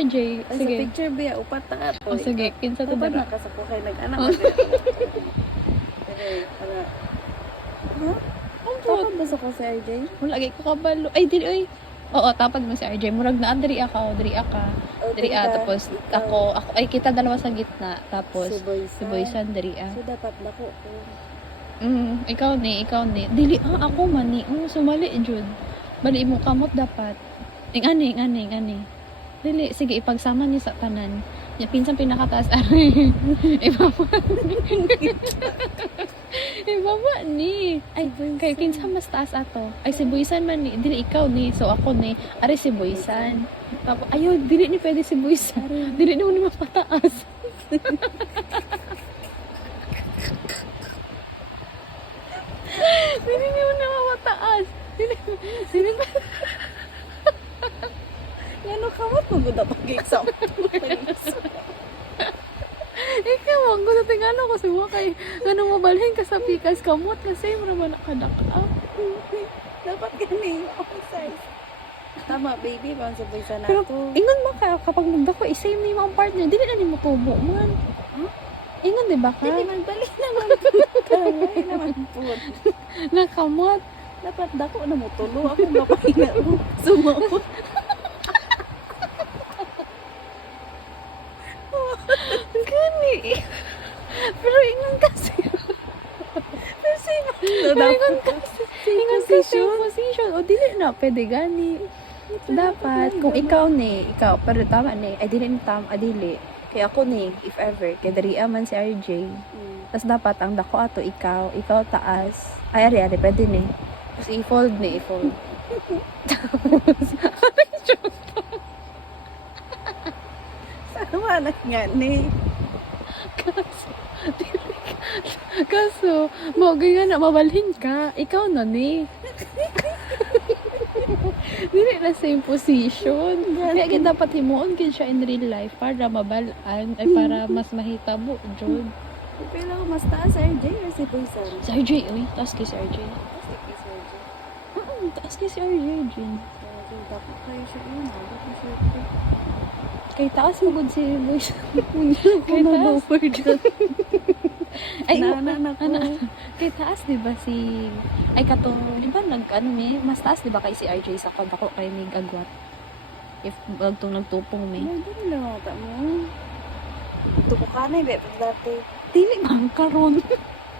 RJ, Ay, sa sige. picture biya, upat na ato. O sige, kinsa to Upat dara. na ka sa kukay nag-anak. Okay, para. Ha? Tapos ba sa ko si RJ? Wala gay ko kabalo. Ay dili oy. Oo, tapad mo si RJ. Murag na diri aka, diri aka. O, Diri ka, tapos ikaw, ako ay kita dalawa sa gitna. Tapos si Boysan diri So, dapat dako ko. ikaw ni. Dili ako man ni. Sumali jud. Bali mo kamot dapat. Ing ani. Dili, sige ipagsama niyo sa tanan. Ya pinsan pinakataas ari. Ibaba ni. Ay, kay kinsa mas taas ato. Ay si Boysan man ni. Dili ikaw ni. So ako ni. Ari si Boysan. Tapos ayo dili ni pwede si Boysan. Dili ni mo ni mapataas. Dili ni mo na mapataas. Dili pa. Yan o, kamot mo gud dapat exam. Ikaw, ang gusto tingnan ko suwa kay ano mabalhin ka sa pikas kamot kasi mura nakadaka. Dapat gani. Size. Tama, baby. Bang sa boy sana Pero to. ingon ba ka kapag nagdako isame ni mo ang partner, dili na nimo tubo man. Huh? Ingon di ba ka? Hindi man balik naman po. Kaya naman po. Nakamot. Dapat dako na mo tulo. Ako mapahinga. Sumawot. Gani. Pero ingon kasi. Kasi Ingon kasi. Ingon kasi yung position. O dili na pwede gani. Dapat kung ikaw pero tama ni. Ay dili ni tam, adili. Kaya ako ni, if ever, kaya dari man si RJ. Tapos dapat ang dako ato ikaw taas. Ay ari pwede ni. Tapos i-fold. Sama na nga ni. Kaso, magay nga na, mabalhin ka. Ikaw na ni. Dili na same position. Kaya dapat himuon kin siya in real life para mabalaan, ay para mas mahitabo, Jod. Pero mas taas RJ or si Boysan? Si RJ, uy, taas kay si RJ. Si RJ. Taas kay si RJ, Jin. Dapat kayo siya yun. Dapat siya Kay taas mo gud si Boys. Kay taas. Ay, kay taas, di ba si... Ay, katong, di ba, mas taas, di ba, kay si RJ sa kod ako kay Mig Agwat. If, nagtupong me. Hindi na mata mo. Tukukanay, be, dati. Dili, ma'am, karon.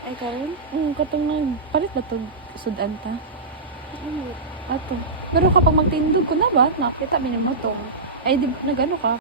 Ay, karon? Katong palit ba to sudan ta? Ato. Pero kapag magtindog ko na ba, nakita mo to. Ay, di, nag-ano ka?